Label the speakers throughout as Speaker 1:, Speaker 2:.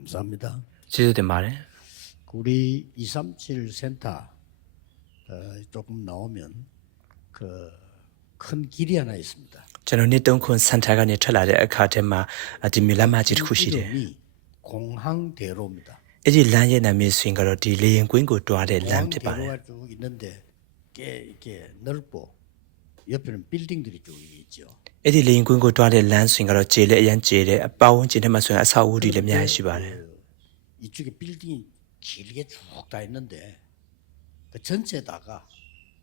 Speaker 1: 감사합니다.
Speaker 2: 지도된 말에
Speaker 1: 우리 237 센터 어, 조금 나오면 그 큰 길이 하나 있습니다.
Speaker 2: 저는 니동콘 산타가 니철라데 아카테마 아디밀라마지
Speaker 1: 쿠시데. 공항대로입니다.
Speaker 2: 이제 란의 남의 스윙가로 디 레인 꾸인
Speaker 1: 도와데 람테 바네. 있는데 꽤 이렇게 넓고 옆에는 빌딩들이 쭉 있죠.
Speaker 2: အဲ့ဒီလေရင်ကွင်းကိုတွားတဲ့လမ်းဆိုရင်ကတော့ကျေလည်းအရန်ကျေတယ်အပေါင်းကျင်ထဲမှာဆိုရင်အဆောက်အဦတွေလည်းအများကြီးရှိပါတယ်
Speaker 1: 이쪽에 빌딩이 길게 쭉 다 있는데 그 전체다가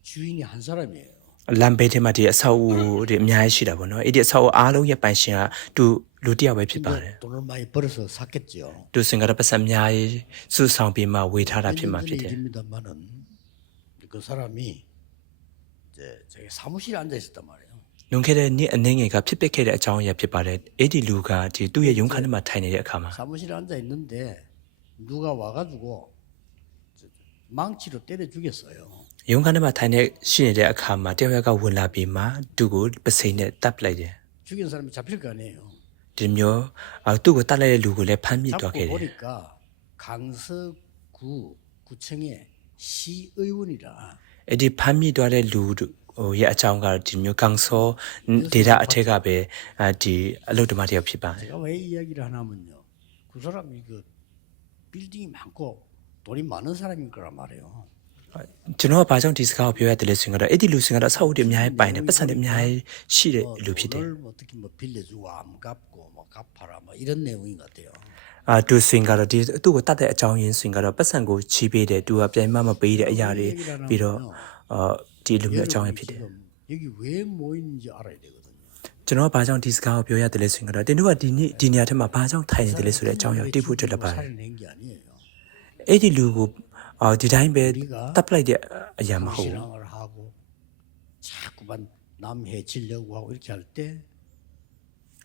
Speaker 1: 주인이 한 사람이에요.
Speaker 2: လမ်းဘေးထဲမှာဒီအဆောက်အဦတွေအများကြီးရှိတာပေါ့နော်အဲ့ဒီအဆောက်အဦအားလုံးရဲ့ပိုင်ရှင်ကသူလူတစ်ယောက်ပဲဖြစ်ပါတယ်
Speaker 1: 근데 돈을 많이 벌어서 샀겠죠.
Speaker 2: သူစင်ကတော့ပတ်စံအများကြီးစုဆောင်ပြီးမှဝေထားတာဖြစ်မှာဖြစ်တယ်
Speaker 1: 일입니다만은 그 사람이 이제 저기 사무실에 앉아 있었단 말이에요.
Speaker 2: လွန်ခဲ့တဲ့နှစ်အနေငယ်ကဖြစ်ပစ်ခဲ့တဲ့အကြောင်းအရာဖြစ်ပါတယ်အဲ့ဒီလူကဒီသူ့ရဲ့ရုံးခန်းထဲမှာထိုင်နေတဲ့အခါမှာ
Speaker 1: 사무실에 앉아 있는데 누가 와가지고 저- 망치로 때려 죽였어요.
Speaker 2: ရုံးခန်းထဲမှာထိုင်နေရှိနေတဲ့အခါမှာတယောက်ယောက်ကဝင်လာပြီးမှသူ့ကိုပစိန်နဲ့တပ်ပလိုက်တယ်
Speaker 1: 죽인 사람이 잡힐 거 아니에요.
Speaker 2: ဒီမျိုးအာသူ့ကိုတပ်လိုက်တဲ့လူကိုလည်းဖမ်းမိသွား
Speaker 1: 잡고
Speaker 2: ခဲ့တယ်
Speaker 1: 보니까 강서구 구청의 시의원이라
Speaker 2: အဲ့ဒီဖမ်းမိသွားတဲ့လူတို့ဟိုရဲ့အကြောင်းကတော့ဒီမျိုးကောင်စောဒေတာအထက်ကပဲအာဒီအလုတ္တမတယောက်ဖြစ်ပါတယ်
Speaker 1: 제가 왜 이야기를 하냐면요. 그 사람이 그 빌딩이 많고 돈이 많은 사람인 거란 말이에요.
Speaker 2: ကျွန်တော်ကဘာကြောင့်ဒီစကားကိုပြောရတယ်လဲဆိုရင်ကတော့အဲ့ဒီလူစင်ကတော့အဆောက်အဦတွေအများကြီးပိုင်တယ်ပတ်စံတွေအများကြီးရှိတဲ့
Speaker 1: 뭐
Speaker 2: လူဖြစ်တယ် အာဒူစင်ကတော့ဒီသူ့ကိုတတ်တဲ့အကြောင်းရင်းစင်ကတော့ပတ်စံကိုချီးပေးတယ်သူကပြိုင်မမပေးတဲ့အရာတွေပြီးတော့အာဒီလူမျိုးအကြောင်းရင်းဖြစ်တယ်ကျွန်တော်ကဘာကြောင့်ဒီစကားကိုပြောရတယ်လဲဆိုရင်တော့တင်တို့ကဒီနေ့ဒီနေရာထဲမှာဘာကြောင့်ထိုင်နေတယ်လဲဆိုတဲ့အကြောင်းအရာတိဖို့အတွက်လည်းပါတယ်အဲ့ဒီလူကိုအော်ဒီတိုင်းပဲတပ်ပလိုက်တဲ့အရာမဟုတ်ဘူး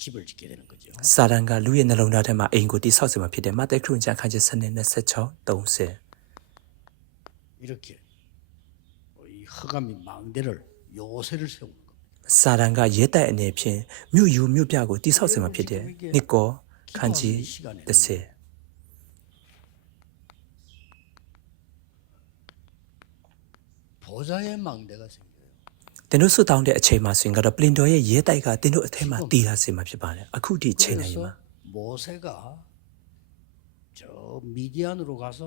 Speaker 1: 집을 짓게 되는 거죠.
Speaker 2: စာတန်ကလူရဲ့နှလုံးသားထဲမှာအိမ်ကိုတိဆောက်စေမှာဖြစ်တယ်မဿဲခရစ်ဝင်ကျမ်းခန်းချက်7နဲ့26 30
Speaker 1: 이렇게 이 허감이 망대를 요새를 세우는 겁니다.
Speaker 2: စာတန်ကရဲတိုက်အနေဖြင့်မြို့ယူမြို့ပြကိုတိဆောက်စေမှာဖြစ်တယ်နိကောခန်းကြီး30
Speaker 1: 보좌의 망대가 생겨요.
Speaker 2: တင်တို့ဆွတ်တောင်းတဲ့အချိန်မှာဆိုရင်ကတော့ပလင်တော်ရဲ့ရဲတိုက်ကတင်တို့အထက်မှာတီလာစေမှာဖြစ်ပါတယ်အခုဒီအချိန်တိုင်းမှာ
Speaker 1: 그래서 모세가 저 미디안으로 가서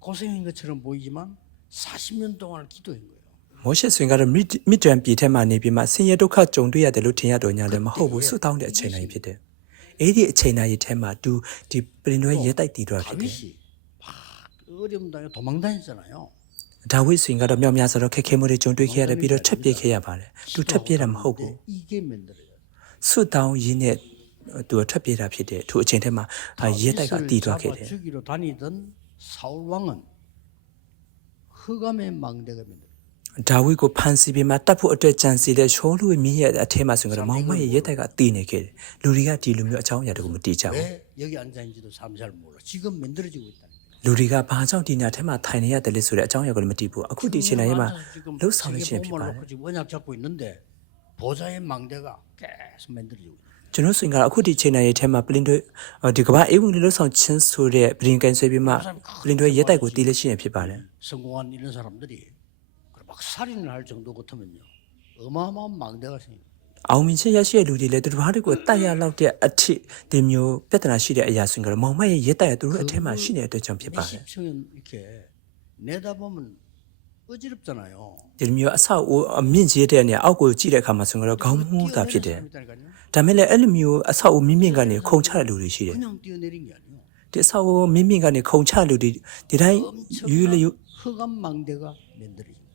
Speaker 1: 고생인 것처럼 보이지만 40년 동안 기도한 거예요.
Speaker 2: မောရှေဆိုရင်ကတော့မစ်မစ်တန်ပြည်ထဲမှာနေပြီးမှဆင်းရဲဒုက္ခကြုံတွေ့ရတယ်လို့ထင်ရတော့ညာလည်းမဟုတ်ဘူးဆွတ်တောင်းတဲ့အချိန်တိုင်းဖြစ်တယ်အဲ့ဒီအချိန်တိုင်းထဲမှာသူဒီပလင်တော်ရဲ့ရဲတိုက်တီတော်ဖြစ်တယ်
Speaker 1: 다윗이 막 어려움 당해 도망 다녔잖아요.
Speaker 2: ဒါဝိစင်ကတော့မြောက်များစွာတော့ခက်ခဲမှုတွေကြုံတွေ့ခဲ့ရတယ်ပြီးတော့ချက်ပြေးခဲ့ရပါတယ်သူချက်ပြေးတာမဟုတ်ဘူးဆွတ်တောင်းရင်းနဲ့သူချက်ပြေးတာဖြစ်တယ်သူအချိန်ထဲမှာရဲတိုက်ကတီးသွားခဲ့တယ်ဒါဝိကိုဖန်စီပြီးမှတတ်ဖို့အတွက်ကြံစီတဲ့ရှောလူမိရဲ့အထဲမှာဆိုတော့မောင်မရဲ့ရဲတိုက်ကတည်နေခဲ့တယ်လူတွေကဒီလူမျိုးအချောင်းအရာတကူမတည်ကြဘူး
Speaker 1: 왜 여기 앉아 있는지도 참 잘 몰라. 지금 만들어지고 있다는 거예요.
Speaker 2: လူတွေကဘာကြောင့်ဒီညာထဲမှာထိုင်နေရတယ်လဲဆိုတဲ့အကြောင်းအရာကိုလည်းမသိဘူးအခုဒီအချိန်တိုင်းမှာလှုပ်ဆောင်နေခြင်းဖြစ်ပါတယ်
Speaker 1: 놓고 지금 언약 잡고 있는데 보좌의 망대가 계속 만들어지고 있어요.
Speaker 2: ကျွန်တော်ဆိုရင်ကတော့အခုဒီအချိန်တိုင်းထဲမှာပလင်တွေဒီကမ္ဘာအေးဝင်လှုပ်ဆောင်ခြင်းဆိုတဲ့ပလင်ကန်ဆွဲပြီးမှပလင်တွေရဲတိုက်ကိုတီးလက်ရှိနေဖြစ်ပါတယ်
Speaker 1: 성공한 이런 사람들이 막 살인을 할 정도 같으면요. 어마어마한 망대가 생겨요.
Speaker 2: အောင်မြင်ချက်ရရှိတဲ့လူတွေလည်းသူတစ်ပါးတွေကိုတတ်ရလောက်တဲ့အထစ်ဒီမျိုးပြဿနာရှိတဲ့အရာစင်ကတော့မောင်မရဲ့ရက်တက်ရသူတို့အထက်မှာရှိနေတဲ့အတွက်ကြောင့်ဖြစ်ပါတယ်ဒီမျိုးအဆောက်အဦအမြင့်ကြီးတဲ့နေရာအောက်ကိုကြည့်တဲ့အခါမှာဆိုတော့ခေါင်းမှုတာဖြစ်တယ်။ဒါမဲ့လည်းအဲ့လိုမျိုးအဆောက်အဦမြင့်မြင့်ကနေခုန်ချတဲ့လူတွေရှိတယ်။ဒီအဆောက်အဦမြင့်မြင့်ကနေခုန်ချတဲ့လူတွေဒီတိုင်းယူလျူ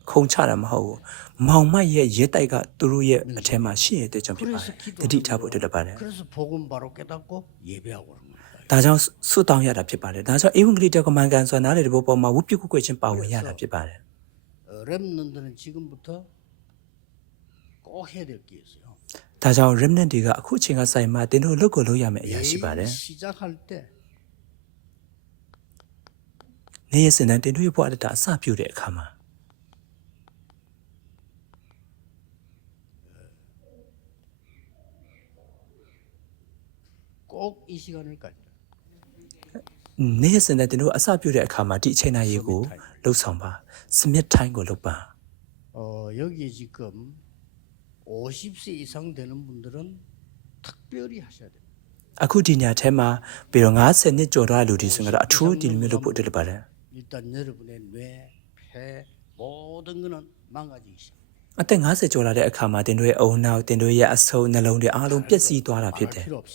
Speaker 2: ယူ
Speaker 1: 흑암 망대가 만들어진 거예요.
Speaker 2: ခုံချတာမဟုတ်ဘူးမောင်မရဲ့ရဲတိုက်ကသူတို့ရဲ့အထက်မှာရှိရတဲ့ကြောင့်ဖြစ်ပါတယ်တတိထားဖို့အတွက်လည်းပါတယ်
Speaker 1: 그래서 복음 바로 깨닫고 예배하고 그런 겁니다.
Speaker 2: ဒါကြောင့်ဆုတောင်းရတာဖြစ်ပါတယ်ဒါကြောင့်ဧဝံဂေလိတက္ကမန်ကန်ဆိုတာနားလေတဲ့ဘောပေါ်မှာဝုပြုကုကွယ်ခြင်းပါဝင်ရတာဖြစ်ပါတယ်
Speaker 1: 어, 렘넌트는 지금부터 꼭 해야 될 게 있어요.
Speaker 2: ဒါကြောင့် remnant တွေကအခုအချိန်ကဆိုင်မှာတင်တို့လုပ်ကိုလုပ်ရမယ့်အရာရှိပါတယ်
Speaker 1: 매일 시작할 때
Speaker 2: နေ့ရက်စဉ်တိုင်းတင်တို့ရဲ့ဘဝတတအစပြုတဲ့အခါမှာ
Speaker 1: 꼭 이 시간을 가져라.
Speaker 2: နေ့ရက်စဉ်တိုင်းတင်တို့အစပြုတဲ့အခါမှာဒီအချိန်နာရီကိုလှုပ်ဆောင်ပါစမစ်တိုင်းကိုလုပ်ပါ
Speaker 1: 어, 여기에 지금 50세 이상 되는 분들은 특별히 하셔야 돼요.
Speaker 2: အခုဒီညထဲမှာပြီးတော့90နှစ်ကျော်တော့လူဒီဆိုတော့အထူးဒီလိုမျိုးလုပ်ဖို့တက်ပါတယ်
Speaker 1: 일단 여러분의 뇌, 폐 모든 거는 망가지기 시작.
Speaker 2: အသက်50ကျော်လာတဲ့အခါမှာတင်တို့ရဲ့အုံနောက်တင်တို့ရဲ့အဆုပ်နှလုံးတွေအားလုံးပျက်စီးသွားတာဖြစ်တယ်
Speaker 1: 말할 필요 없이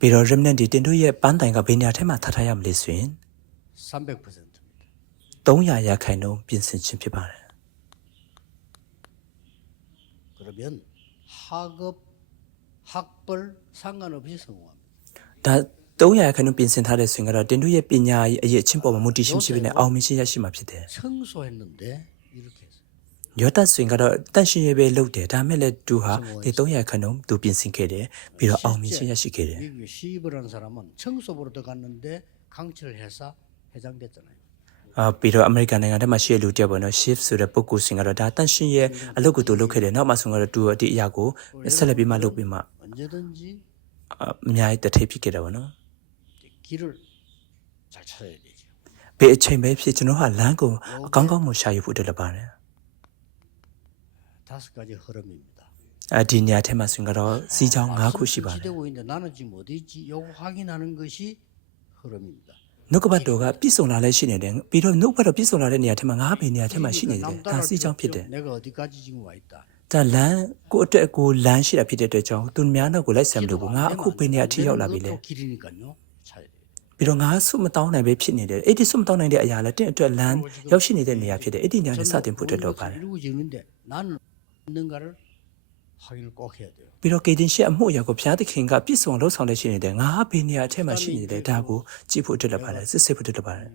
Speaker 2: ပြီးတော့ remnant တွေတင်တို့ရဲ့ပန်းတိုင်ကဘယ်နေရာထဲမှာထားထားရမလဲဆိုရင်
Speaker 1: 300%입니다.
Speaker 2: 300ရာခိုင်နှုန်းပြင်ဆင်ခြင်းဖြစ်ပါတယ်
Speaker 1: 그러면 학업, 학벌 상관없이 성공합니다.
Speaker 2: ဒါ300ရာခိုင်နှုန်းပြင်ဆင်ထားတဲ့ဆိုရင်ကတော့တင်တို့ရဲ့ပညာရေးအရေးအချင်းပေါ်မှာမူတည်ခြင်းရှိပြီးနဲ့အောင်မြင်ခြင်းရရှိမှာဖြစ်တယ်
Speaker 1: 청소했는데 이렇게 했어요.
Speaker 2: ညောတက်ဆွင်ကတော့တန့်ရှင်းရေးပဲလုပ်တယ်ဒါမဲ့လည်းသူဟာဒီ300ခန်းလုံးသူပြင်ဆင်ခဲ့တယ်ပြီးတော့အောင်မြင်ချက်ရရှိခဲ့တယ်အာပြီးတော့အမေရိကန်နိုင်ငံထဲမှာရှိတဲ့လူတက်ပေါ့နော် shift ဆိုတဲ့ပုဂ္ဂိုလ်စင်ကတော့ဒါတန့်ရှင်းရဲ့အလုပ်ကိုသူလုပ်ခဲ့တယ်နောက်မှဆုံးကတော့သူဒီအရာကိုဆက်လက်ပြီးမှလုပ်ပြီးမှအများကြီးတထိပ်ဖြစ်ခဲ့တယ်ပေါ့နော်ဘယ်အချိန်ပဲဖြစ်ကျွန်တော်ဟာလမ်းကိုအကောင်းကောင်းမှရှာယူဖို့အတွက်လည်းပါတယ်
Speaker 1: 다섯 가지 흐름입니다.
Speaker 2: အဲဒီနေရာထဲမှာဆိုရင်ကတော့စီးချောင်း၅ခုရှိပါတယ်
Speaker 1: 되고 있는데 나는 지금 어디 있지? 요거 확인하는 것이 흐름입니다.
Speaker 2: နှုတ်ကပတ်တော်ကပြည့်စုံလာလဲရှိနေတယ်ပြီးတော့နှုတ်ကပတ်တော်ပြည့်စုံလာတဲ့နေရာထဲမှာငါးဘယ်နေရာထဲမှာရှိနေတယ်ဒါစီးချောင်းဖြစ်တယ်
Speaker 1: 내가 어디까지 지금 와 있다.
Speaker 2: ဒါလမ်းကိုအတွက်ကိုလမ်းရှိတာဖြစ်တဲ့အတွက်ကြောင့်သူများနောက်ကိုလိုက်ဆံမလို့ဘူးငါအခုဘယ်နေရာထိရောက်လာပြီလဲ
Speaker 1: 또 길이니까요. 찾아야 돼요.
Speaker 2: ပြီးတော့ငါဆုမတောင်းနိုင်ပဲဖြစ်နေတယ်အဲ့ဒီဆုမတောင်းနိုင်တဲ့အရာလည်းတင့်အတွက်လမ်းရောက်ရှိနေတဲ့နေရာဖြစ်တယ်အဲ့ဒီနေရာနဲ့စတင်ဖို့အတွက်တော့ပါတယ် ပြီးတော့ကေတင်ရှိအမှုအရာကိုဘုရားသခင်ကပြည့်စုံလှုပ်ဆောင်နေရှိနေတဲ့ငါဘယ်နေရာအထက်မှာရှိနေလဲဒါကိုကြည့်ဖို့အတွက်လည်းပါတယ်စစ်စစ်ဖို့အတွက်လည်းပါတယ်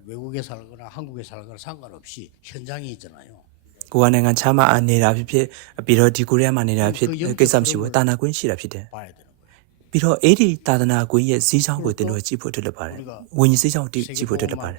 Speaker 1: ကိုယ်
Speaker 2: ကနိုင်ငံခြားမှာနေတာဖြစ်ဖြစ်ပြီးတော့ဒီကိုရီးယားမှာနေတာဖြစ်ကိစ္စမရှိဘူးတာနာကွင်းရှိတာဖြစ်တယ်ပြီးတော့အဲ့ဒီတာသနာကွင်းရဲ့ဈေးချောင်းကိုတင်တော့ကြည့်ဖို့အတွက်လည်းပါတယ်ဝิญဈေးချောင်းကြည့်ဖို့အတွက်လည်းပါတယ်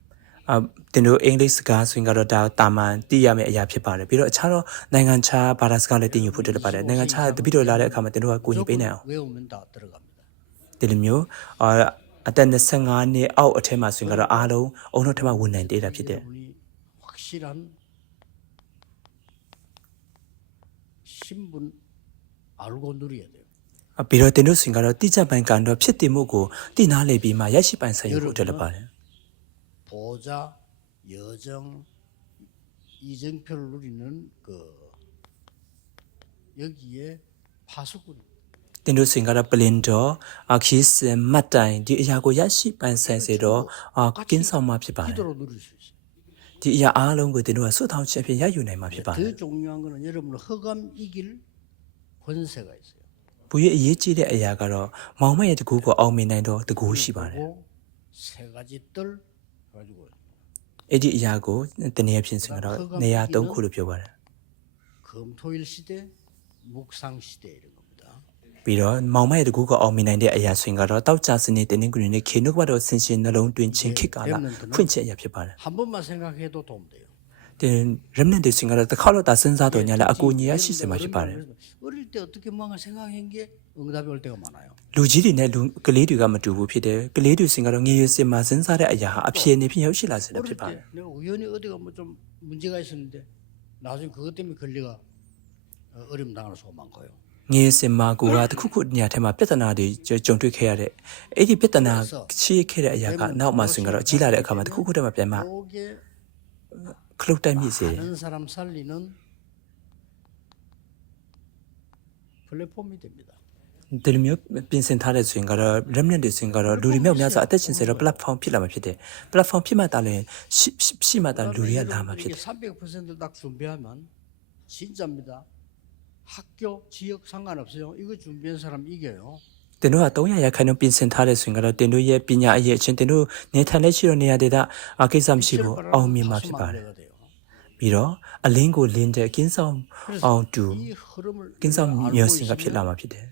Speaker 2: အတင်တို့အင်္ဂလိပ်စကားဆိုရင်ကတော့ဒါတာမန်သိရမယ့်အရာဖြစ်ပါတယ်ပြီးတော့အခြားတော့နိုင်ငံခြားဘာသာစကားလည်းတင်ယူဖို့အတွက်လည်းပါတယ်နိုင်ငံခြားတပိတော့လာတဲ့အခါမှာတင်တို့ကကိုကြီးပေးနိုင်အောင်
Speaker 1: 외우면 다 들어갑니다.
Speaker 2: ဒီလိုမျိုးအာအသက်25နှစ်အောက်အထက်မှာဆိုရင်ကတော့အားလုံးအုံတို့ထက်မှဝန်နိုင်တေးတာဖြစ်တယ်
Speaker 1: 여러분이 확실한 신분 알고 누려야 돼요.
Speaker 2: အပြီးတော့တင်တို့ဆိုရင်ကတော့တိကျပိုင်ကန်တော့ဖြစ်တည်မှုကိုတိနာလေပြီးမှရရှိပိုင်ဆိုင်ဖို့အတွက်လည်းပါတယ်
Speaker 1: 보자, 여정, 이정표를 누리는 그 여기에 파수꾼.
Speaker 2: Tin do singa da plin do a khi se mat tai di ya ko ya shi pan sai se do kin saw ma phit parel.
Speaker 1: 기도로 누릴 수 있어요.
Speaker 2: 디 야, 아, 롱고 디 노아 수타운 챔피언 야 유나이 마 피바.
Speaker 1: 더 중요한 거는 여러분 허감 이길 권세가 있어요.
Speaker 2: 부의 예지의 아야가로 마음의 구고 아우미나이도
Speaker 1: 그 고시바래. 세 가지 뜰
Speaker 2: အဲ့ဒီအရာကိုတနည်းဖြင့်ဆိုရင်တော့နေရာ၃ခုလို့ပြောပါတယ်
Speaker 1: 금토일 시대, 묵상 시대 이런 겁니다.
Speaker 2: ပြီးတော့မောင်မရဲ့တကူကိုအောင်မြင်နိုင်တဲ့အရာဆိုရင်ကတော့တောက်ကြစနေတင်းင်းကွရင်နဲ့ခေနုကတော့ဆင်ရှင်နှလုံးတွင်ချင်းခစ်ကာလာဖွင့်ချက်အရာဖြစ်ပါတယ်
Speaker 1: 한 번만 생각해도 도움 돼요.
Speaker 2: တင်ရမနန်တေစင်ကတော့တစ်ခါတော့ဒါစဉ်းစားတော့ညာလားအကူညီရရှိစမှာဖြစ်ပါတယ်လူကြီးတွေနဲ့လူကလေးတွေကမတူဘူးဖြစ်တယ်ကလေးတွေစင်ကတော့ငွေရစင်မှာစဉ်းစားတဲ့အရာဟာအဖြစ်အနေဖြင့်ရောက်ရှိလာစေတာဖြစ်ပါတယ်ငွေစင်မှာကိုကတခုခုညာထဲမှာပြဿနာတွေကြုံတွေ့ခဲ့ရတဲ့အဲ့ဒီပြဿနာချေခဲ့တဲ့အရာကနောက်မှစင်ကတော့ကြီးလာတဲ့အခါမှာတခုခုတည်းမှပြန်မှ 클럽담이지.
Speaker 1: 다른 사람 살리는 플랫폼이 됩니다.
Speaker 2: 들며 빈센 타레 스윙가라 렘랜드 스윙가라 루리며 면서 아테친 세라 플랫폼 필라마 피데 플랫폼 피마다는 시마다 루리야 다마 피데
Speaker 1: 300%딱 준비하면 진짜입니다. 학교 지역 상관없어요. 이거 준비한 사람 이겨요.
Speaker 2: tenue a toya ya khaino pin sen tha le swing ga tenue ye pinya a ye chin tenue ne than le chi ro ne ya de da a kaisam shi bo aw mi ma phit ba ပြီးတော့အလင်းကိုလင်းတဲ့ကင်းဆောင်အောင်တူကင်းဆောင်မျက်
Speaker 1: စိက
Speaker 2: ဖြစ်လာမှာဖြစ်တယ်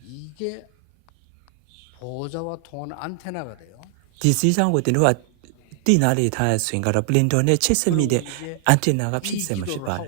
Speaker 2: ဒီစီးဆောင်ကိုတင်တို့ကတိနာလေထားရဆိုရင်ကတော့ပလင်တော်နဲ့ချိတ်ဆက်မိတဲ့အန်တင်နာကဖြစ်စမှာဖြစ်ပါတယ်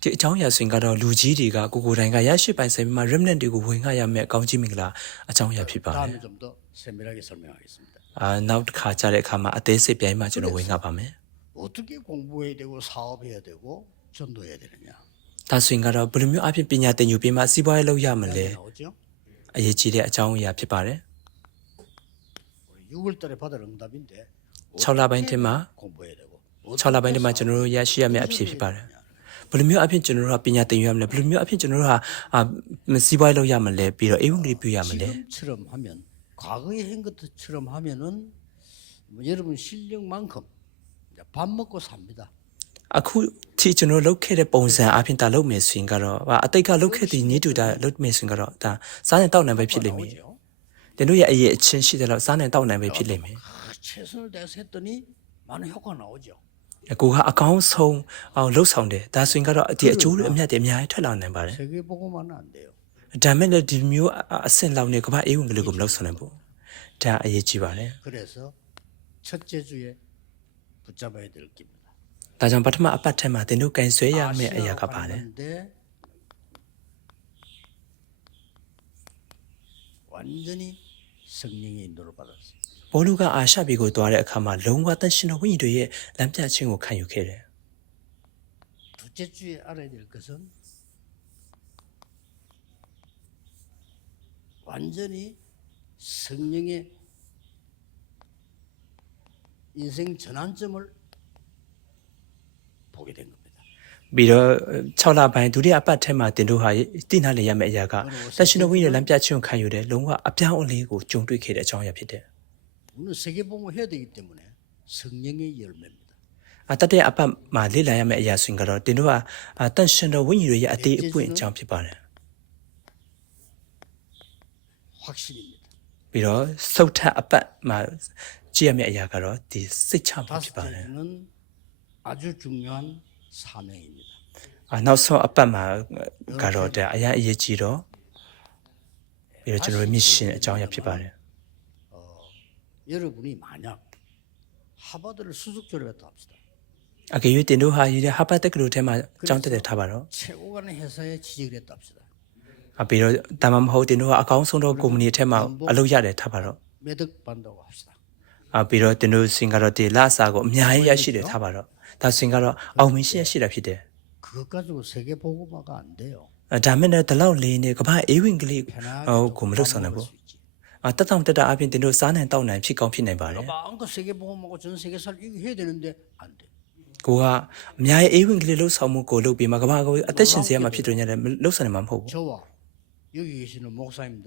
Speaker 2: ဒီအကြောင်းအရာဆိုရင်ကတော့လူကြီးတွေကကိုကိုယ်တိုင်ကရရှိပိုင်ဆိုင်ပြီးမှ remnant တွေကိုဝင်ငါရမယ့်ကောင်းကြီးမင်္ဂလာအကြောင်းအရာဖြစ်ပါတယ်
Speaker 1: 다음에 좀 더 세밀하게 설명하겠습니다.
Speaker 2: အာနောက်တစ်ခါကြာတဲ့အခါမှာအသေးစိတ်ပြိုင်မှကျွန်တော်ဝင်ငါပါမယ်
Speaker 1: 어떻게 공부해야 되고 사업해야 되고 전도해야 되느냐.
Speaker 2: ဒါဆိုရင်ကတော့ဘယ်လိုမျိုးအဖြစ်ပညာသင်ယူပြီးမှစီးပွားရေးလုပ်ရမလဲ
Speaker 1: 나오죠?
Speaker 2: အရေးကြီးတဲ့အကြောင်းအရာဖြစ်ပါတယ်
Speaker 1: 우리 6월 달에 받을 응답인데
Speaker 2: 6လပိုင်းထဲမှာ
Speaker 1: 공부해야 되고
Speaker 2: 6လပိုင်းထဲမှာကျွန်တော်တို့ရရှိရမယ့်အဖြစ်ဖြစ်ပါတယ် ဘယ်လိုမျိုးအဖြစ်ကျွန်တော်တို့ကပညာသင်ယူရမလဲဘယ်လိုမျိုးအဖြစ်ကျွန်တော်တို့ဟာအာစီးပွားရေးလုပ်ရမလဲပြီးတော့အေဝံဂေလိပြုရမလဲ
Speaker 1: 지금처럼 하면 과거에 한 것처럼 하면은 뭐 여러분 실력만큼 이제 밥 먹고 삽니다.
Speaker 2: အခုထိကျွန်တော်လုပ်ခဲ့တဲ့ပုံစံအပြင်ဒါလုပ်မယ်ဆိုရင်ကတော့ဟာအတိတ်ကလုပ်ခဲ့တဲ့နေတူတာလုပ်မယ်ဆိုရင်ကတော့ဒါစားနေတောက်နိုင်ပဲဖြစ်လိမ့်မယ်
Speaker 1: 나오죠.
Speaker 2: တင်တို့ရဲ့အရေးအချင်းရှိတယ်လို့စားနေတောက်နိုင်ပဲဖြစ်လိမ့်မယ်
Speaker 1: 아, 최선을 다해서 했더니 많은 효과가 나오죠.
Speaker 2: ကိုကအကောင်းဆုံးအောင်လှုပ်ဆောင်တယ်ဒါဆိုရင်ကတော့ဒီအကျိုးတွေအမြတ်တွေအများကြီးထွက်လာနိုင်ပါတယ်
Speaker 1: 세계 보고만은 안 돼요.
Speaker 2: ဒါမဲ့လည်းဒီမျိုးအအဆင့်လောက်နဲ့ကမ္ဘာအေးဝင်ကလေးကိုမလှုပ်ဆောင်နိုင်ဘူးဒါအရေးကြီးပါတယ်
Speaker 1: 그래서 첫째 주에 붙잡아야 될 겁니다.
Speaker 2: ဒါကြောင့်ပထမအပတ်ထက်မှာတင်တို့ကင်ဆွဲရမယ့်အရာကပါလေ
Speaker 1: 데 완전히 성령의 인도를 받았어요.
Speaker 2: ဘောလူကအာရှပြည်ကိုသွားတဲ့အခါမှာလုံးဝတန်ရှင်တော်ဝိညာဉ်တွေရဲ့လမ်းပြခြင်းကိုခံယူခဲ့တယ်
Speaker 1: 둘째 주에 알아야 될 것은 완전히 성령의 인생 전환점을 보게 된 겁니다.
Speaker 2: ပြီးတော့6လပိုင်းဒုတိယအပတ်ထဲမှာတင်တို့ဟာတည်နာလေရမယ့်အရာကတန်ရှင်တော်ဝိညာဉ်ရဲ့လမ်းပြခြင်းကိုခံယူတယ်လုံးဝအပြောင်းအလဲကိုကြုံတွေ့ခဲ့တဲ့အကြောင်းအရာဖြစ်တယ်
Speaker 1: 우리는 세계복음을 해야 되기 때문에 성령의 열매입니다.
Speaker 2: အတတဲ့အပတ်မှာလေ့လာရမယ့်အရာဆိုရင်ကတော့တင်တို့ဟာအာတန်ရှင်တော်ဝိညာဉ်တွေရဲ့အသေးအပွင့်အကြောင်းဖြစ်ပါတယ်
Speaker 1: 확신입니다.
Speaker 2: ပြီးတော့စုတ်ထအပတ်မှာကြည့်ရမယ့်အရာကတော့ဒီစိတ်ချမှုဖြစ်ပါတယ်
Speaker 1: 다섯째는 아주 중요한 사명입니다.
Speaker 2: အာနောက်ဆုံးအပတ်မှာကတော့တဲ့အရာအရေးကြီးတော့ ပြီးတော့ကျွန်တော်တို့ mission အကြောင်းအရာဖြစ်ပါတယ်
Speaker 1: 여러분이 만약 하버드를 수석 졸업했다 합시다.
Speaker 2: အကယ်၍တင်တို့ဟာရည်တဲ့ဟာဘတ်တက္ကသိုလ်ထဲမှာအကြောင်းတက်တဲ့ထားပါတော့
Speaker 1: 최고 간의 회사에 취직을 했다 합시다.
Speaker 2: အပြီးတော့တာမန်မဟုတ်တင်တို့ဟာအကောင်းဆုံးသောကုမ္ပဏီထဲမှာအလုပ်ရတယ်ထားပါတော့
Speaker 1: 매덕 받는다고 합시다.
Speaker 2: အပြီးတော့တင်တို့စင်ကတော့ဒီလာစာကိုအများကြီးရရှိတယ်ထားပါတော့ဒါစင်ကတော့အောင်မြင်ရှိရရှိတာဖြစ်တယ်
Speaker 1: 그것 가지고 세계 보고마가 안 돼요.
Speaker 2: အဲဒါမဲ့လည်းဒီလောက်လေးနဲ့ကမ္ဘာအေးဝင်ကလေး
Speaker 1: 편하게
Speaker 2: ဟိုကိုမလုပ်ဆောင်နိုင်ဘူး
Speaker 1: 수 있지.
Speaker 2: အ တက်တောင်တက်တာအပြင်တင်တို့စားနိုင်တောက်နိုင်ဖြစ်ကောင်းဖြစ်နိုင်ပါတယ်
Speaker 1: 마음껏 세계 보고마고 전 세계사를 이거 해야 되는데 안 돼.
Speaker 2: ကိုကအများကြီးအေးဝင်ကလေးလှုပ်ဆောင်မှုကိုလုပ်ပြီးမှကမ္ဘာကိုအသက်ရှင်စေရမှာဖြစ်တယ်ညလည်းလှုပ်ဆောင်နေမှာမဟုတ်ဘူး
Speaker 1: 저와 여기 계시는 목사님들,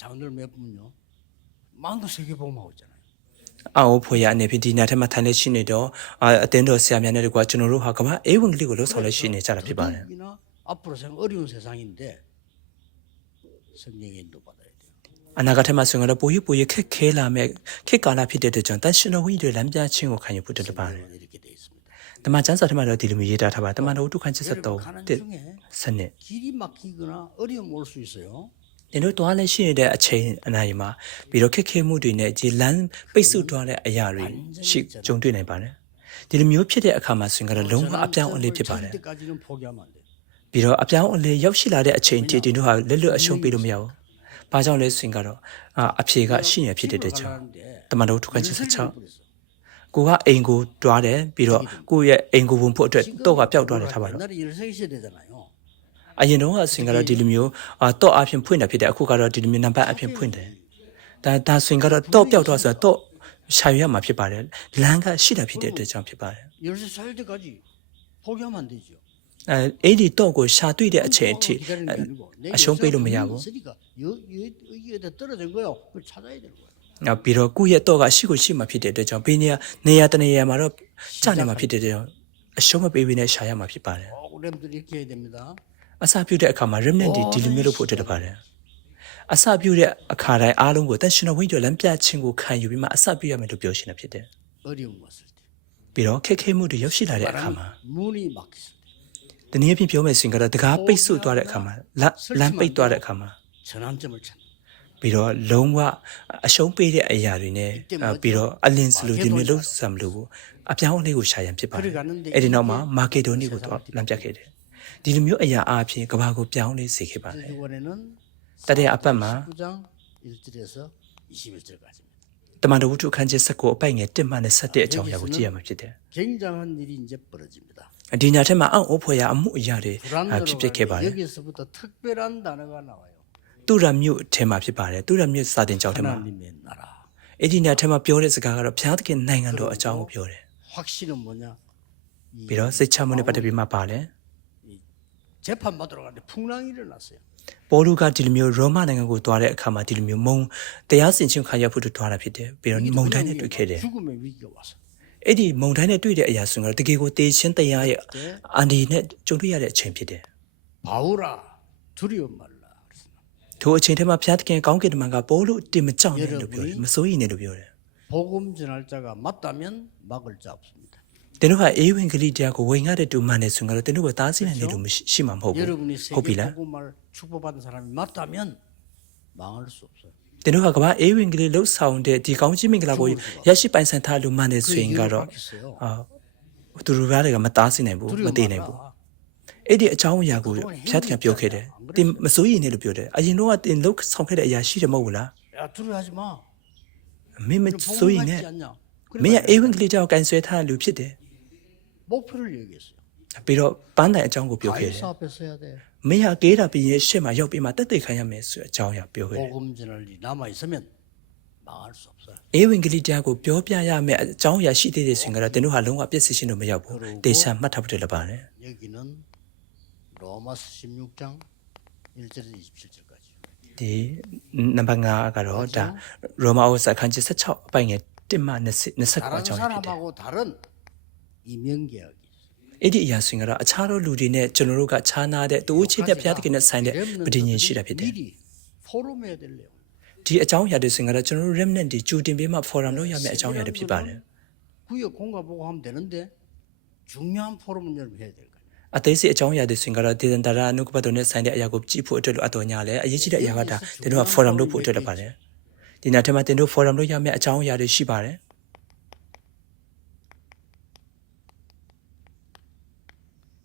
Speaker 1: 장들 몇 분요. 마음껏 세계 보고마고 있잖아요.
Speaker 2: အောက်ဖွေရအနေဖြင့်ဒီနာထက်မှာထိုင်နေရှိနေတော့အာအတင်းတော်ဆရာများနဲ့တကွာကျွန်တော်တို့ဟာကမ္ဘာအေးဝင်ကလေးကိုလှုပ်ဆောင်လက်ရှိနေကြတာဖြစ်ပါတယ်
Speaker 1: 더욱이나 앞으로 생 어려운 세상인데 성령의 인도 받아야 돼요.
Speaker 2: အနာဂတ်မှာဆိုရင်တော့ပိုကြီးပိုကြီးခက်ခဲလာမဲ့ခေတ်ကာလဖြစ်တဲ့အတွက်ကြောင့်တန်ရှင်တော်ဝိတွေလမ်းပြချင်းကိုခံယူဖို့တက်တပါတယ်။တမန်ကျမ်းစာထဲမှာတော့ဒီလိုမျိုးရေးထားပါတမန်တော်ဒုက္ခ
Speaker 1: 73
Speaker 2: တစ်စနစ်။ဒီလိုတွားလဲရှိနေတဲ့အချိန်အနိုင်မှာပြီးတော့ခက်ခဲမှုတွေနဲ့ဒီလမ်းပိတ်ဆို့ထားတဲ့အရာတွေရှိကြုံတွေ့နိုင်ပါတယ်။ဒီလိုမျိုးဖြစ်တဲ့အခါမှာဆိုရင်တော့လုံးဝအပြောင်းအလဲဖြစ်ပါတယ်။ပြီးတော့အပြောင်းအလဲရောက်ရှိလာတဲ့အချိန်တည်တင်တို့ဟာလက်လွတ်အရှုံးပေးလို့မရဘူး။ ။ဘာကြောင့်လဲဆိုရင်ကတော့အဖြေကရှိရဖြစ်တဲ့တကြောင်တမန်တော်ထုခန်း76ကိုကအိမ်ကိုတွားတယ်ပြီးတော့ကိုရဲ့အိမ်ကိုဝင်ဖို့အတွက်တော့ကပျောက်သွားတယ်ထားပါတော့အရင်တော့အစင်ကတော့ဒီလိုမျိုးတော့အပြင်ဖွင့်တာဖြစ်တယ်အခုကတော့ဒီလိုမျိုးနံပါတ်အပြင်ဖွင့်တယ်ဒါဒါဆိုရင်ကတော့တော့ပျောက်သွားဆိုတော့ရှာရမှာဖြစ်ပါတယ်လမ်းကရှိတာဖြစ်တဲ့အတွက်ကြောင့်ဖြစ်ပါတယ် အဲ့ဒီတော့ကိုရှာတွေ့တဲ့အချိန်အထိအရှုံးပေးလို့မရဘူးနောက်ပြီးတော့ကိုယ့်ရဲ့တော့ကအရှိကိုရှိမှဖြစ်တဲ့အတွက်ကြောင့်ဘေးနေရနေရတနေရမှာတော့ကြာနေမှာဖြစ်တဲ့ကြောင့်အရှုံးမပေးဘဲနဲ့ရှာရမှာဖြစ်ပါတယ်အစာပြုတဲ့အခါမှာ remnant ဒီဒီလိုမျိုးလုပ်ဖို့အတွက်တပါတယ်အစပြုတဲ့အခါတိုင်းအားလုံးကိုတန်ရှင်တော်ဝိညာဉ်လမ်းပြခြင်းကိုခံယူပြီးမှအစပြုရမယ်လို့ပြောရှင်တာဖြစ်တယ်။ပြီးတော့ခက်ခဲမှုတွေရောက်ရှိလာတဲ့အခါမှာ တနည်းဖြင့်ပြောမယ်ဆိုရင်ကတော့တကားပိတ်ဆို့သွားတဲ့အခါမှာလမ်းပိတ်သွားတဲ့အခါမှာပြီးတော့လုံးဝအရှုံးပေးတဲ့အရာတွေနဲ့ပြီးတော့အလင်းစလိုဒီမျိုးလုံးဆံမလို့ဘူးအပြောင်းအလဲကိုရှာရန်ဖြစ်ပါတယ်အဲ့ဒီနောက်မှာမာကီဒိုနီကိုတော့လမ်းပြခဲ့တယ်ဒီလိုမျိုးအရာအဖြစ်ကဘာကိုပြောင်းလဲစေခဲ့ပါတယ်တတိယအပတ်မှာတမန်တော်ဝုဒ္ဓအခန်းကြီး19အပိုင်ငယ်1မှ27အကြောင်းအရာကိုကြည့်ရမှာဖြစ်တယ် ဒီညာထဲမှာအောင့်အဖွဲရအမှုအရာတွေဖြစ်ဖြစ်ခဲ့ပါတယ်သူရမြို့ထဲမှာဖြစ်ပါတယ်သူရမြို့စာတင်ကျောင်းထဲမှာအဲ့ဒီညာထဲမှာပြောတဲ့စကားကတော့ဘုရားသခင်နိုင်ငံတော်အကြောင်းကိုပြောတယ်ပြီးတော့စိတ်ချမှုနဲ့ပတ်သက်ပြီးမှပါတ
Speaker 1: ယ်ဂျပန်ဘတ်တော်ကဖုန်လန်းကြီးရလာစေ
Speaker 2: ပေါ်လူကဒီလိုမျိုးရောမနိုင်ငံကိုသွားတဲ့အခါမှာဒီလိုမျိုးမုံတရားစင်ချင်းခါရဖို့တွေ့ထွားတာဖြစ်တယ်ပြီးတော့မုံတိုင်းနဲ့တွေ့ခဲ့တယ် အဲ့ဒီမုံတိုင်းနဲ့တွေ့တဲ့အရာဆိုရင်တော့တကယ်ကိုတေချင်းတရားရဲ့အန်ဒီနဲ့ကြုံတွေ့ရတဲ့အချိန်ဖြစ်တယ်
Speaker 1: 바울아 두려워 말라. 그랬어요.
Speaker 2: ထိုအချိန်ထဲမှာဘုရားသခင်ကောင်းကင်တမန်ကပေါ်လို့တင်မကြောက်နဲ့လို့ပြောတယ်မစိုးရိမ်နဲ့လို့ပြောတယ်
Speaker 1: 복음 전할 자가 맞다면 막을 자 없습니다.
Speaker 2: တင်တို့ကအေးဝင်ဂလိတရားကိုဝင်ရတဲ့တူမှန်နေဆိုရင်တော့တင်တို့ကသားစီနိုင်တယ်လို့မရှိရှိမှာမဟုတ်ဘူး
Speaker 1: 여러분이
Speaker 2: ဟုတ်ပြီ
Speaker 1: 세계
Speaker 2: လား
Speaker 1: 복음을 축복받은 사람이 맞다면 망할 수 없어요.
Speaker 2: တင်တို့ဟာကမ္ဘာအေးဝင်ကလေးလှုပ်ဆောင်တဲ့ဒီကောင်းကြီးမင်္ဂလာကိုရရှိပိုင်ဆိုင်ထားလို့မှန်တယ်ဆိုရင်ကတော့အာသူတို့ဘာတွေကမတားဆီးနိုင်ဘူးမတည်နိုင်ဘူးအဲ့ဒီအချောင်းအရာကိုဖျက်ခံပြောခဲ့တယ်တင်မစိုးရင်လည်းလို့ပြောတယ်အရင်တော့ကတင်လှုပ်ဆောင်ခဲ့တဲ့အရာရှိတယ်မဟုတ်ဘူးလားမင်းမစိုးရင်နဲ့မင်းရဲ့အေးဝင်ကလေးကြောင့်ကန်ဆွဲထားလူဖြစ်တယ်ပြီးတော့ပန်းတိုင်အကြောင်းကိုပြောခဲ့တယ်
Speaker 1: 메야
Speaker 2: 게라비 예시에만 옆에만 뜻들 가야 메스요. 저야 뼈해.
Speaker 1: 복음전이 남아 있으면 망할 수 없어요.
Speaker 2: 에웬겔리 대하고 뼈뼈야 메 저야 시대의 생각을 되는 활동과 뼈스신도 메야 보. 대사 맡아버려 봐네.
Speaker 1: 여기는 로마서 16장 1절에서 27절까지.
Speaker 2: 네, 넘버 5가로 그렇죠. 다 로마서 간지 16 방에 1만 29장.
Speaker 1: 다른 사람하고 다른 이명계약
Speaker 2: အဲ့ဒီအရာဆိုရင်ကတော့အခြားသောလူတွေနဲ့ကျွန်တော်တို့ကခြားနာတဲ့တူဦးချင်းတဲ့ဘုရားသခင်နဲ့ဆိုင်တဲ့ပဋိညာဉ်ရှိတာဖြစ်တယ်
Speaker 1: 미리 포럼해야 될 내용.
Speaker 2: ဒီအကြောင်းအရာတွေဆိုရင်ကတော့ကျွန်တော်တို့ remnant တွေကြိုတင်ပေးမှ forum လုပ်ရမယ့်အကြောင်းအရာတွေဖြစ်ပါတယ်
Speaker 1: 구역 공가 보고 하면 되는데 중요한 포럼은 여러분 해야 될 거예요.
Speaker 2: အသေးစိတ်အကြောင်းအရာတွေဆိုရင်ကတော့ဒေသန္တရအနုကပတ်တော်နဲ့ဆိုင်တဲ့အရာကိုကြည့်ဖို့အတွက်လိုအပ်တော်ညာလဲအရေးကြီးတဲ့အရာကဒါတင်တို့က forum လုပ်ဖို့အတွက်လည်းပါတယ်ဒီနေ့ထဲမှာတင်တို့ forum လုပ်ရမယ့်အကြောင်းအရာတွေရှိပါတယ်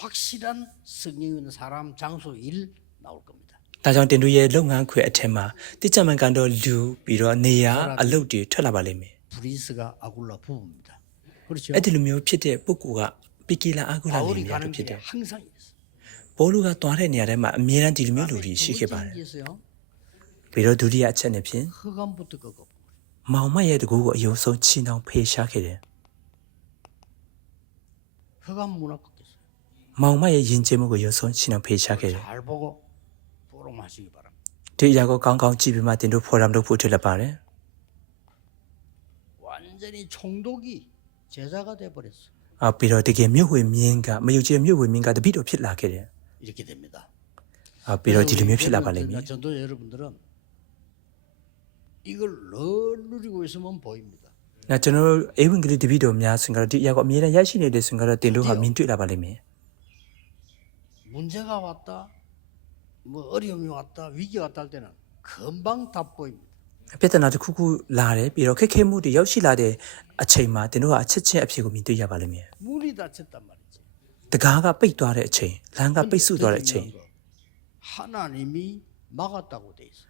Speaker 1: 확실한 성령 있는 사람, 장소, 일 나올 겁니다.
Speaker 2: ဒါကြောင့်တင်တို့ရဲ့လုပ်ငန်းခွင်အထက်မှာတိကျမှန်ကန်တော့လူပြီးတော့နေရာအလုတ်တွေထွက်လာပါလိမ့်မယ်
Speaker 1: 브리스가 아굴라 부부입니다. 그렇죠?
Speaker 2: အဲ့ဒီလိုမျိုးဖြစ်တဲ့ပုဂ္ဂိုလ်ကပိကိလာအာဂုလာနေ
Speaker 1: 바울이
Speaker 2: နေရ
Speaker 1: 가는
Speaker 2: လို့ဖြစ်တ
Speaker 1: 길에
Speaker 2: ယ်
Speaker 1: 항상 있어요.
Speaker 2: ဘောလူကသွားတဲ့နေရာတိုင်းမှာအမြဲတမ်းဒီလိုမျိုးလူတွေရှိခဲ့ပါတယ်
Speaker 1: 있어요.
Speaker 2: ပြီးတော့ဒုတိယအချက်နဲ့ဖြင့်
Speaker 1: 흑암부터 꺾어.
Speaker 2: မောင်မတ်ရဲ့တကူကိုအယုံဆုံးချီနှောင်ဖေရှားခဲ့တယ်
Speaker 1: 흑암 문화 꺾였어요.
Speaker 2: မောင်မတ်ရဲ့ယဉ်ကျေးမှုကိုယုံဆုံးချီနှောင်ဖေရှားခဲ့တယ်
Speaker 1: 잘 보고 포럼하시기 바랍니다.
Speaker 2: ဒီအရာကိုကောင်းကောင်းကြည့်ပြီးမှတင်တို့ဖော်ရမ်လုပ်ဖို့ထည့်လက်ပါတယ်
Speaker 1: 완전히 총독이 제자가 돼 버렸어.
Speaker 2: အာပြီးတော့တကယ်မြို့ဝင်မြင်းကမယုံကြည်မြို့ဝင်မြင်းကတပိတော်ဖြစ်လာခဲ့တယ်
Speaker 1: 이렇게 됩니다.
Speaker 2: အာပြီးတော့ဒီလိုမျိုးဖြစ်လာပါလိမ့်မည်
Speaker 1: 전도 여러분들은 이걸 늘 누리고 있으면 보입니다.
Speaker 2: ။နောက်ကျွန်တော်တို့အေဝံဂေလိတပိတော်များဆိုရင်ကတော့ဒီအရာကိုအမြဲတမ်းရရှိနေတဲ့ဆိုရင်ကတော့တင်တို့ဟာမြင်တွေ့လာပါလိမ့်မယ်
Speaker 1: 문제가 왔다, 뭐 어려움이 왔다, 위기 왔다 할 때는 금방 답 보입니다.
Speaker 2: ။ပြဿနာတစ်ခုခုလာတယ်ပြီးတော့ခက်ခဲမှုတွေရောက်ရှိလာတဲ့အချိန်မှာတင်တို့ကအချက်ချင်းအဖြစ်ကိုမြင်တွေ့ရပါလိမ့်မယ်
Speaker 1: 문이 닫혔단 말이지.
Speaker 2: ။တကားကပိတ်သွားတဲ့အချိန်လမ်းကပိတ်ဆုသွားတဲ့အချိန်
Speaker 1: 하나님이 막았다고 돼 있어요.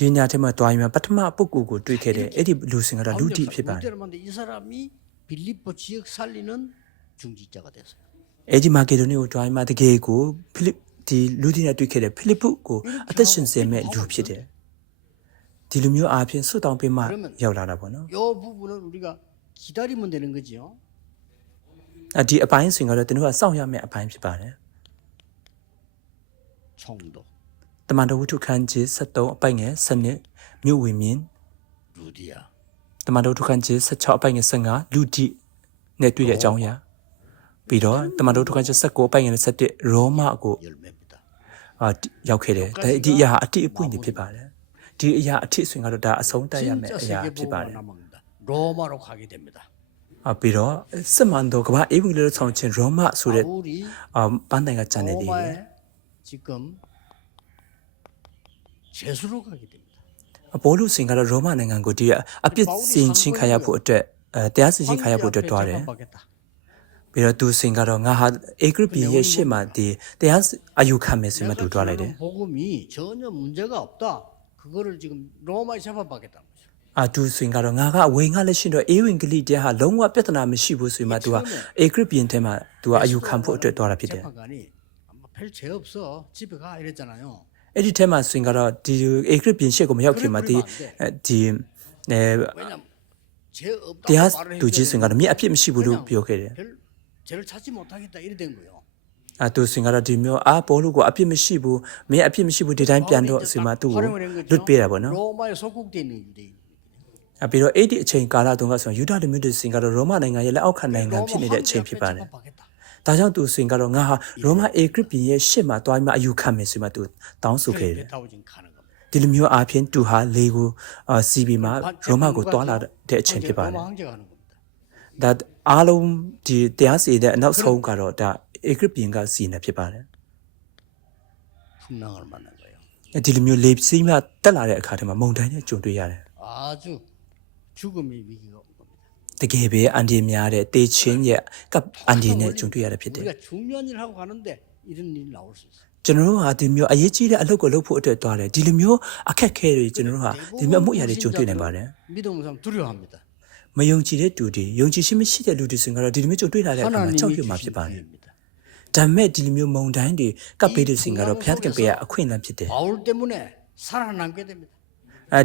Speaker 2: ဒီညထဲမှာတွားရင်ပထမပုဂ္ဂိုလ်ကိုတွေ့ခဲ့တဲ့အဲ့ဒီလူစင်ကတော့လူတီဖြစ်ပါတယ်
Speaker 1: 루디아를 만났는데 이 사람이 빌립보 지역 살리는 중직자가 됐어요.
Speaker 2: အဲ့ဒီမာကေဒိုနီကိုတွားရင်တကယ်ကိုဖိလိပဒီလူတီနဲ့တွေ့ခဲ့တဲ့ဖိလိပ္ပုကိုအသက်ရှင်စေမဲ့လူဖြစ်တယ်ဒီလူမျိုးအားဖြင့်ဆွတ်တောင်းပေးမှရောက်လာတာပေါ့နော်
Speaker 1: 이 부분은 우리가 기다리면 되는 거지요.
Speaker 2: အဒီအပိုင်းစင်ကတော့တင်တို့ကစောင့်ရမယ့်အပိုင်းဖြစ်ပါတယ်
Speaker 1: 총도
Speaker 2: တမန်တော်ဝတ္ထုခန်းကြီး73အပိုင်ငယ်7မြို့ဝင်မြင်း
Speaker 1: လူဒီယာ
Speaker 2: တမန်တော်ဝတ္ထုခန်းကြီး16အပိုင်ငယ်15လူဒီနဲ့တွေ့တဲ့အကြောင်းအရာပြီးတော့တမန်တော်ဝတ္ထုခန်းကြီး19အပိုင်ငယ်17ရောမကိုအာရောက်ခဲ့တယ်ဒါဒီအရာအတိအပွင့်ဖြစ်ပါတယ်ဒီအရာအထိဆိုရင်ကတော့ဒါအဆုံးတတ်ရမယ့်အရာဖြစ်ပါတယ်
Speaker 1: ရောမတော့ခါခဲ့တယ်မြေသား
Speaker 2: အပြီးတော့စစ်မှန်တော့ကမ္ဘာအေဗီလေးဆောင်ခြင်းရောမဆိုတဲ့အပန်းတိုင်ကဂျန်နေတယ်
Speaker 1: 지금 제수로 가게 됩니다.
Speaker 2: အပေါ်လူစင်ကတော့ရောမနိုင်ငံကိုဒီအပြစ်စင်ချင်းခါရဖို့အတွက်အဲတရားစင်ချင်းခါရဖို့အတွက်တွားတယ်
Speaker 1: 받겠다.
Speaker 2: ပြီးတော့သူစင်ကတော့ငါဟာအေဂရပီရဲ့ရှေ့မှာဒီတရားအယူခံမယ်ဆိုမှသူတွားလိုက်တယ်
Speaker 1: 전하는 복음이 전혀 문제가 없다. 그거를 지금 로마에 잡아받겠다는 거죠.
Speaker 2: အာသူစင်ကတော့ငါကအဝေငါလက်ရှိတော့အေဝံဂေလိတရားဟာလုံးဝပြဿနာမရှိဘူးဆိုမှသူကအေဂရပီထဲမှာသူကအယူခံဖို့အတွက်တွားတာဖြစ်တယ်
Speaker 1: 재판관이 아마 별죄 없어. 집에 가 이랬잖아요.
Speaker 2: အဲ့ဒီထဲမှာဆိုရင်ကတော့ဒီ acrylic ပြင်ရှစ်ကိုမရောက်ခင်မှာဒီဒီအဲတရားသူကြီးဆိုရင်ကတော့မြေအဖြစ်မရှိဘူးလို့ပြောခဲ့တယ်အတူစင်ကတော့ဒီမျိုးအာပေါ်လို့ကိုအပြစ်မရှိဘူးမင်းအပြစ်မရှိဘူးဒီတိုင်းပြန်တော့ဆီမှာသူ့ကိုလွတ်ပေးတာပေါ့နော်အပြီးတော့အဲ့ဒီအချိန်ကာလတုန်းကဆိုရင်ယူဒလူမျိုးတွေစင်ကတော့ရောမနိုင်ငံရဲ့လက်အောက်ခံနိုင်ငံဖြစ်နေတဲ့အချိန်ဖြစ်ပါတယ် ဒါကြောင့်သူစင်ကတော့ငါဟာရောမအေကရစ်ပြည်ရဲ့ရှေ့မှာတွားပြီးမှအယူခံမယ်ဆိုမှသူတောင်းဆိုခဲ့တယ်ဒီလိုမျိုးအားဖြင့်သူဟာလေကိုစီဘီမှာရောမကိုတွားလာတဲ့အချိန်ဖြစ်ပါတယ်ဒါအားလုံးဒီတရားစီတဲ့အနောက်ဆုံးကတော့ဒါအေကရစ်ပြည်ကစီနေဖြစ်ပါတယ်ဒီလိုမျိုးလေစီးမှတက်လာတဲ့အခါထဲမှာမုန်တိုင်းနဲ့ကြုံတွေ့ရတယ်
Speaker 1: အာကျုချုပ်ကမီပြီးတော့
Speaker 2: တကယ်ပဲအန်ဒီများတဲ့တေချင်းရဲ့ကပ်အန်ဒီနဲ့ကြုံတွေ့ရတာဖြစ်တယ်ကျွန်တော်တို့ဟာဒီမျိုးအရေးကြီးတဲ့အလုပ်ကိုလုပ်ဖို့အတွက်သွားတယ်ဒီလိုမျိုးအခက်အခဲတွေကျွန်တော်တို့ဟာဒီမျိုးအမှုအရာတွေကြုံတွေ့နေပါတယ်မယုံကြည်တဲ့သူတွေယုံကြည်ရှိမရှိတဲ့လူတွေဆိုရင်ကတော့ဒီလိုမျိုးကြုံတွေ့လာတဲ့အခါမှာကြောက်ရွံ့မှာဖြစ်ပါတယ်ဒါမဲ့ဒီလိုမျိုးမုံတိုင်းတွေကပ်ပေးတဲ့စင်ကတော့ဘုရားသခင်ပေးရအခွင့်အလမ်းဖြစ်တယ်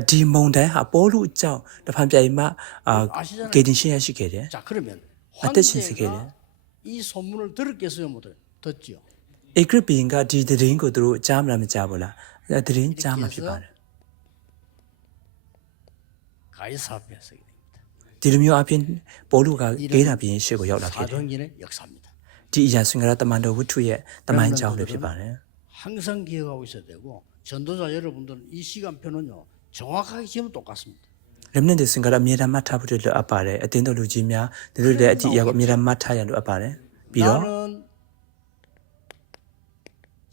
Speaker 2: ဒီမုံတိုင်းဟာပေါ်လူအကြောင်းတဖန်ပြိုင်မှာအာဂေဒင်ရှင်းရရှိခဲ့တယ်
Speaker 1: 자 그러면
Speaker 2: 어떤 신세계를?
Speaker 1: 황제가 이 소문을 들었겠어요, 못 듣지요.
Speaker 2: အေဂရစ်ဘီင်ကဒီသတင်းကိုသူတို့ကြားမလားမကြားဘူးလားအဲသတင်းကြားမှာဖြစ်ပါတယ်
Speaker 1: 가이사 앞에 서게 됩니다.
Speaker 2: ဒီလိုမျိုးအပြင်ပေါ်လူကဂေးတာဘီင်ရှေ့ကိုရောက်လာဖြစ်တယ်
Speaker 1: 사도행전의 역사입니다.
Speaker 2: ဒီအရာစင်ကတော့တမန်တော်ဝတ္ထုရဲ့တမန်ကြောင်းလေးဖြစ်ပါတယ်
Speaker 1: 항상 기억하고 있어야 되고 전도자 여러분들은 이 시간표는요 정확하게 지금 똑같습니다.
Speaker 2: ရမနတဲ့စင်ကတော့အမြဲတမ်းမှတ်ထားဖို့လိုအပ်ပါတယ်အတင်းတော်လူကြီးများသူတို့လည်းအတိအရာကိုအမြဲတမ်းမှတ်ထားရလိုအပ်ပါတယ်ပြီးတော့
Speaker 1: 나는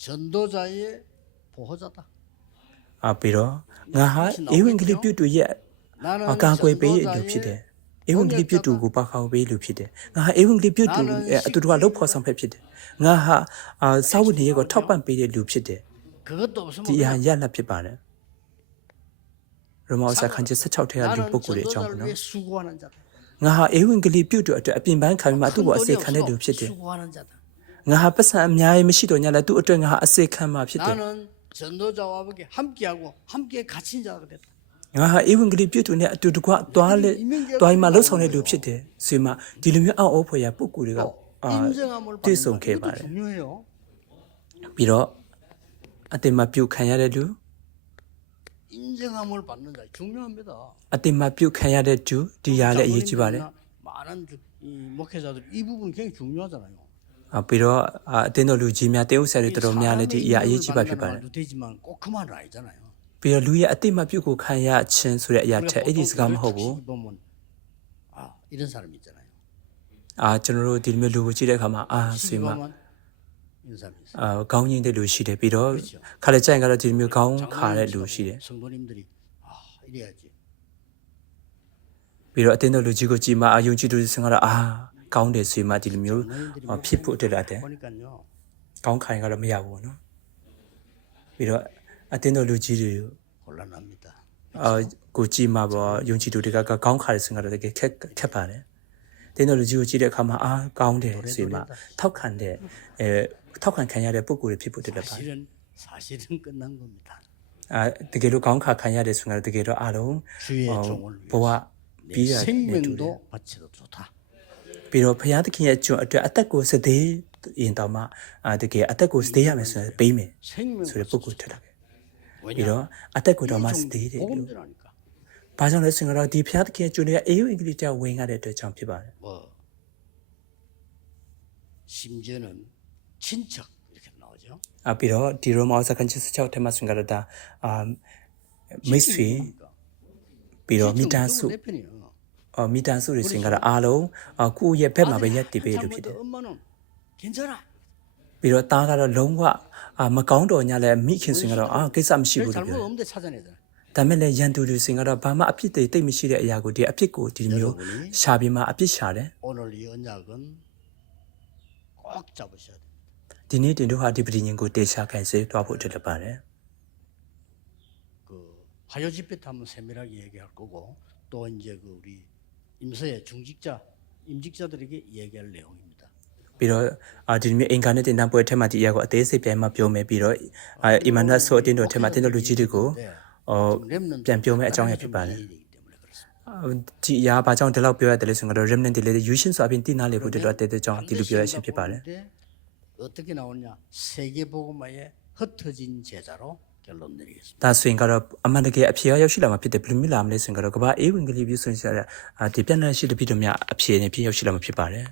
Speaker 1: 전도자의 보호자다.
Speaker 2: အာပြီးတော့ငါဟာဧဝံဂေလိပြုတူရဲ့
Speaker 1: 나는
Speaker 2: အကာအကွယ်ပေးရလူဖြစ်တယ်
Speaker 1: 전도자의
Speaker 2: ဧဝံဂေလိပြုတူကိုပါခေါပေးလူဖြစ်တယ်ငါဟာဧဝံဂေလိပြုတူရဲ့အတူတူကလှုပ်ဖော်ဆောင်ဖက်ဖြစ်တယ်ငါဟာအာစာဝတ်နေရဲ့ကိုထောက်ပံ့ပေးတဲ့လူဖြစ်တယ်
Speaker 1: 그것도 없으면
Speaker 2: ဒီအရာ
Speaker 1: 그냥
Speaker 2: ရမောစာခန်းကျ16ထဲကလူပုဂ္ဂိုလ်တွေအကြောင်းပေါ့နော်ငါဟာအေဝင်ကလေးပြုတ်တော့အတွက်အပြင်ပန်းခံပြီးမှသူ့ကိုအစေခံတဲ့လူဖြစ်တယ်ငါဟာပတ်စံအများကြီးမရှိတော့ညလည်းသူ့အတွက်ငါဟာအစေခံမှာဖြစ်တယ်ငါဟာအေဝင်ကလေးပြုတ်သူနဲ့အတူတကွသွားလက်သွားပြီးမှလှုပ်ဆောင်တဲ့လူဖြစ်တယ်ဆိုမှဒီလိုမျိုးအောက်အောဖွယ်ရပုဂ္ဂိုလ်တွေကအာတည်ဆုံခဲ့ပါတယ်ပြီးတော့အတင်မပြုတ်ခံရတဲ့လူ
Speaker 1: 인정함을 받는 자 중요합니다.
Speaker 2: အတင်မပြုတ်ခံရတဲ့သူဒီရလည်းအရေးကြီးပါတယ်
Speaker 1: 많은 주- 이 목회자들 이 부분 굉장히 중요하잖아요.
Speaker 2: အာပြီးတော့အာအတင်တော်လူကြီးများတေးဥဆရာတွေတော်တော်များလည်းဒီအရာအရေးကြီးပါဖြစ်ပါတယ်
Speaker 1: 도 되지만 꼭 그 말은 아니잖아요.
Speaker 2: ပြီးတော့လူရဲ့အတင်မပြုတ်ကိုခံရခြင်းဆိုတဲ့အရာထက်အဲ့ဒီစကားမဟုတ်ဘူး
Speaker 1: 보통 보면 아 이런 사람이 있잖아요.
Speaker 2: အာကျွန်တော်တို့ဒီလိုမျိုးလူကိုကြည့်တဲ့အခါမှာအာဆွေမ
Speaker 1: 보면 이런 사람이 있어요.
Speaker 2: အာခေါင်းညင်းတဲ့လူရှိတယ်ပြီးတော့ခါလည်းကြိုင်ကတော့ဒီလိုမျိုးခေါင်းခါတဲ့လူရှိတယ်ပြီးတော့အတင်းတို့လူကြီးကိုကြည်မအာယုံကြည်သူစင်ကတော့အာကောင်းတယ်ဆိုမှဒီလိုမျိုးဖြစ်ဖို့အတွက်လာတယ်ကောင်းခိုင်ကတော့မရဘူးပေါ့နော်ပြီးတော့အတင်းတို့လူကြီးတွေ
Speaker 1: ကို
Speaker 2: အာကိုကြည်မပေါ့ယုံကြည်သူတွေကကောင်းခါတဲ့စင်ကတော့တကယ်ခက်ခက်ပါတယ်တင်းတို့လူကြီးကိုကြည့်တဲ့အခါမှာအာကောင်းတယ်ဆိုမှထောက်ခံတဲ့အဲ 턱한 캐냐레 뿌꾸리 피부들을 봐.
Speaker 1: 사실은 사실은 끝난 겁니다.
Speaker 2: 아, 드게로 강카 칸야레 순간 드게로 아롱
Speaker 1: 주의 종을
Speaker 2: 보아 비야
Speaker 1: 생명도 바치도 좋다.
Speaker 2: 비로 부야드킨의 주 어때 아따고 세대 인다마 아 되게 아따고 세대야면서 베이메 소리 보고
Speaker 1: 들다.
Speaker 2: 이러 아따고 로마스 데이데
Speaker 1: 바정레
Speaker 2: 생각하고 디 부야드킨의 주는 에유 잉글리자 윙하래 때 점피바.
Speaker 1: 뭐 심지어는 친척 이렇게 나오죠.
Speaker 2: အပြီးတော့ဒီရောမောစကန်ချစ်6ထဲမှာဆိုကြတာအာမိတ်ဆွေ
Speaker 1: 친척이
Speaker 2: ပြီးတော့မိသားစု
Speaker 1: 내 편이에요.
Speaker 2: အော်မိသားစုတွေဆိုကြတာအားလုံးအာကိုယ့်ရဲ့ဘက်မှာပဲရက်တည်ပေးလို့ဖြစ်တယ်
Speaker 1: 엄마는 괜찮아.
Speaker 2: ပြီးတော့သားကတော့လုံးဝအာမကောင်းတော်ညာလဲမိခင်ဆိုကြတော့အာကိစ္စမရှိ
Speaker 1: 별
Speaker 2: ဘူးလို့
Speaker 1: 잘못
Speaker 2: ပြောတယ်
Speaker 1: 없는데 찾아내잖아.
Speaker 2: ဒါမဲ့လည်းရန်သူလူစင်ကတော့ဘာမှအဖြစ်တွေတိတ်မရှိတဲ့အရာကိုဒီအဖြစ်ကိုဒီမျိုးရှာပြီးမှအဖြစ်ရှာတယ် ဒီနေ့တင်တို့ဟာဒီပဋိညာဉ်ကိုတေချာခံစေသွားဖို့အတွက်လည်းပါတယ်
Speaker 1: 그 화요 집회 때 한번 세밀하게 얘기할 거고 또 이제 그 우리 임서의 중직자 임직자들에게 얘기할 내용입니다.
Speaker 2: ပြီးတော့အာဒီမျိုးအင်္ဂါနဲ့တင်တန်းပွဲထဲမှာဒီအရာကိုအသေးစိတ်ပြန်မှပြောမယ်ပြီးတော့အာအီမန်နတ်ဆိုအတင်းတော်ထဲမှာတင်တော်လူကြီးတွေကို
Speaker 1: 네.
Speaker 2: အော်
Speaker 1: 좀 렘넌트
Speaker 2: ပြန်ပြောမယ့်အကြောင်းအရာဖြစ်ပါတယ်
Speaker 1: 이해되기 때문에 그렇습니다.
Speaker 2: အာဒီအရာဘာကြောင့်ဒီလောက်ပြောရတယ်လဲဆိုတော့ remnant တွေလည်းယူရှင်ဆိုအပြင်တင်နာလေဖို့တလို့တဲ့ကြောင့်ဒီလိုပြောရခြင်းဖြစ်ပါတယ်
Speaker 1: 반드시 어떻게 나오냐 세계 복음화의 흩어진 제자로 결론 내리겠습니다.
Speaker 2: ဒါဆိုရင်ကတော့အမှန်တကယ်အဖြေရောက်ရှိလာမှာဖြစ်တယ်ဘယ်လိုမျိုးလာမလဲဆိုရင်ကတော့ကမ္ဘာအေးဝင်ကလေးပြဆိုရင်ဆရာအာဒီပြန်လာရှိတဲ့ပြည်တော်များအဖြေနဲ့ပြည့်ရောက်ရှိလာမှာဖြစ်ပါတယ်